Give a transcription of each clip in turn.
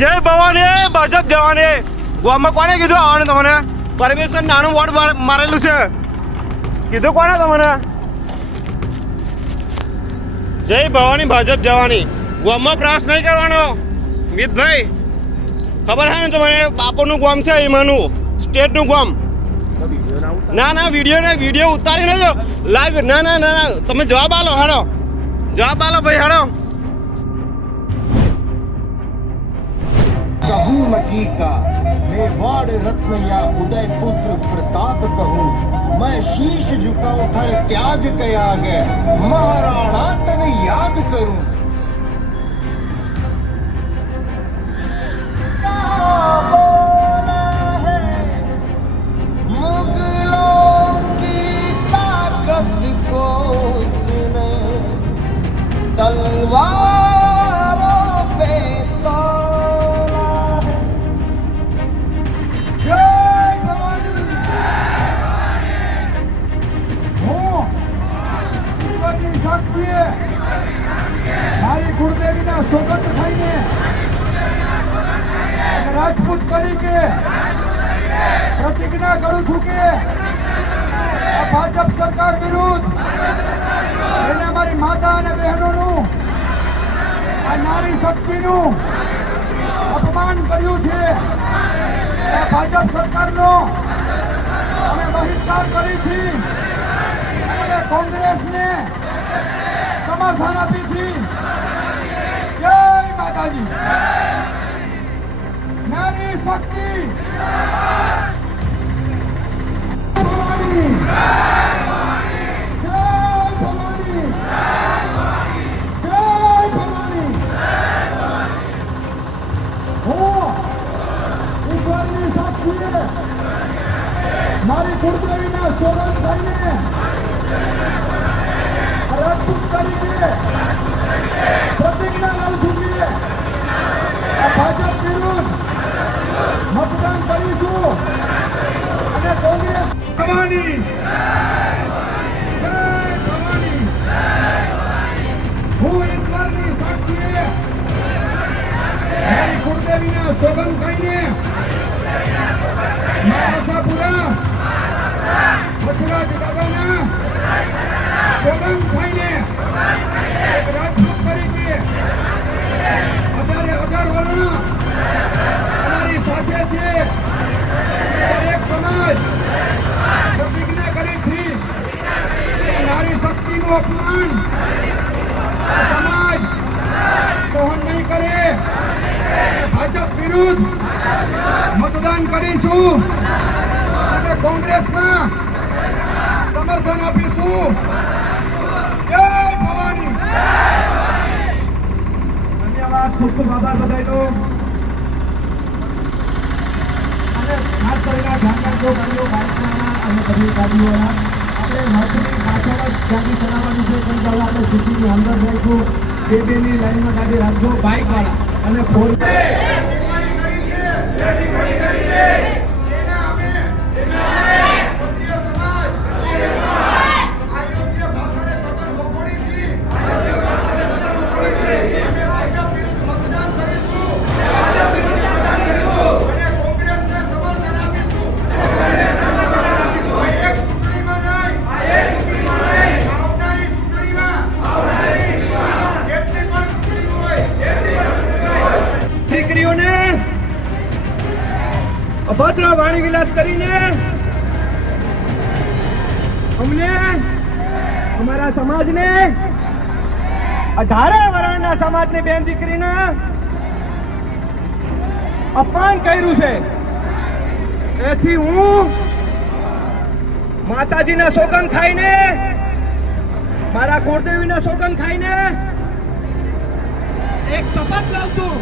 જય ભવાની ભાજપ જવાની. ગામમાં કોને કીધું આવવાનું તમને? પરમેશ્વર નાનું વોટ મારેલું છે. કીધું કોને તમને? જય ભવાની ભાજપ જવાની. ગામમાં પ્રવાસ નહીં કરવાનો મિતભાઈ. ખબર છે ને તમને? બાપુનું ગામ છે એમાંનું સ્ટેટનું ગામ. ના વિડીયો ઉતારી લેજો લાઈવ. ના તમે જવાબ આલો. હેડો જવાબ આલો ભાઈ. હેડો. कहूमती का मेवाड़ रत्न या उदय पुत्र प्रताप कहूँ मैं शीश झुकाऊं थर त्याग के आगे महाराणा तन याद करूं. बोला है मुगलों की ताकत को उसने तलवारों पे મારી ગુરુદેવીના સોગંદ ખાઈને રાજપૂત તરીકે પ્રતિજ્ઞા કરું છું કે આ ભાજપ સરકાર વિરુદ્ધ એને અમારી માતા અને બહેનોનું આ નારી શક્તિનું અપમાન કર્યું છે. આ ભાજપ સરકારનો અમે બહિષ્કાર કરી છે અને કોંગ્રેસને સમર્થન આપી છે. જય માતાજી. નારી શક્તિ ભવાની. જય ભવાની. જય ભવાની. હું ઈશ્વરની સાક્ષીએ મારી કુળદેવીના સોગંદ થઈને રાજપૂત તરીકે પ્રતિજ્ઞા લઉં છું કે આ ભાજપ વિરુદ્ધ મતદાન કરીશું અને કોંગ્રેસ ભવાની. જય ભવાની. હું ઈશ્વરની સાક્ષીએ મારી કુળદેવીના સોગંદ થઈને આશાપુરા વછરાજ દાદાના સોગંદ થઈને એક રાજપૂત તરીકે 18 વર્ષ અમારી સાથે છે. એક સમાજ પ્રતિજ્ઞા કરી છે નારી શક્તિનું અપમાન સમાજ સહન નહીં કરે. ભાજપ વિરુદ્ધ મતદાન કરીશું અને કોંગ્રેસમાં સમર્થન આપીશું. જય ભવાની. ધન્યવાદ. ખૂબ ખૂબ આભાર બધાનો. અને ખાસ કરીને ધ્યાન રાખજો ગાડીઓ બાઇકના અને બધી ગાડીઓના આપણે મહત્વની પાછળ જ ગાડી ચલાવવાની છે. કંઈ જવા આપણે સિટીની અંદર જઈશું. બેની લાઈનમાં ગાડી રાખજો બાઇકવાળા અને ફોર અભદ્ર વાણી વિલાસ કરીને અમને અમારા સમાજને 18 વર્ષના સમાજની બેન દીકરીને અપમાન કર્યું છે. એથી હું માતાજીના સોગંદ ખાઈને મારા કુળદેવીના સોગંદ ખાઈને એક શપથ લઉં છું.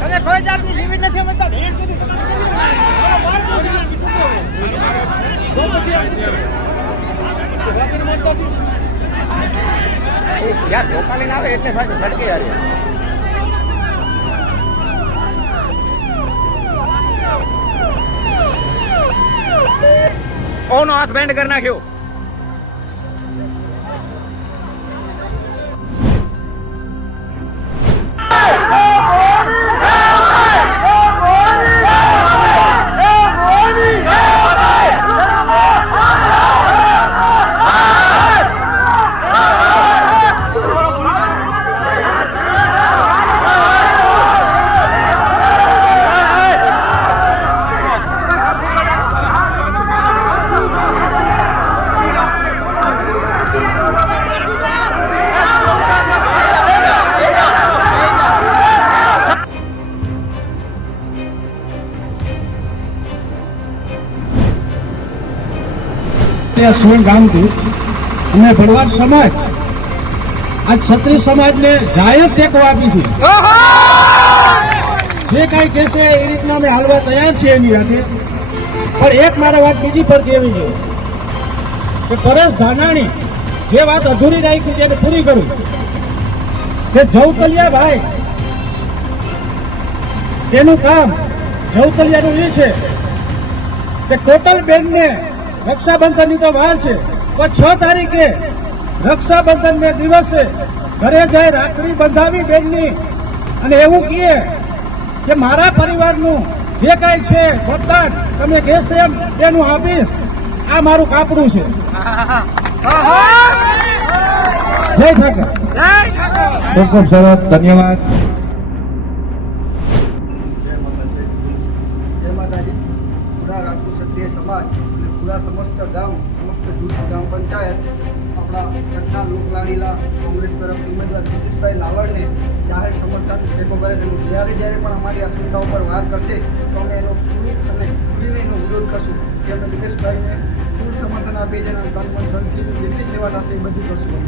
તમે કોઈ જાતની લિમિટ નથી સમજતા. ભેટ સુધી તમારે કેટલી યાર ધોકા લઈને આવે એટલે પાછું સડકે યાર. ઓનો હાથ બેન્ડ કરી નાખ્યો. સુણ ગામથી અમે ભરવાડ સમાજ આ ક્ષત્રિય સમાજને જાહેર ટેકો આપી છે. જે કાંઈ કહેશે એ રીતના અમે હાલવા તૈયાર છીએ એની સાથે. પણ એક મારે વાત બીજી પર કહેવી છે કે પરેશ ધાનાણી જે વાત અધૂરી રાખી છે એને પૂરી કરું કે જવતલિયા ભાઈ એનું કામ જવતલિયાનું એ છે કે ટોટલ બેનને રક્ષાબંધનની તો વાર છે પણ 6 તારીખે રક્ષાબંધનને દિવસે ઘરે જઈ રાખડી બંધાવી બેનની અને એવું કહે કે મારા પરિવારનું જે કાંઈ છે યોગદાન તમે કહેશે એમ એનું આપીશ. આ મારું કાપડું છે. જય ઠાકર. ખૂબ ખૂબ સરસ, ધન્યવાદ. જય માતાજી. પૂરા રાજપૂત ક્ષત્રિય સમાજ અને પૂરા સમસ્ત ગામ સમસ્ત જૂથ ગ્રામ પંચાયત આપણા કચ્છના લોકલાડીલા કોંગ્રેસ તરફથી ઉમેદવાર નીતિશભાઈ લાવડને જાહેર સમર્થન ટેકો કરે છે. જ્યારે પણ અમારી આ સુવિધાઓ પર વાત કરશે તો અમે એનો પૂરી અને ખુલીને એનો વિરોધ કરશું. જે અમે નીતિશભાઈને પૂરું સમર્થન આપીએ છીએ અને તન મન ધનથી જેટલી સેવા થશે એ બધી કરશું.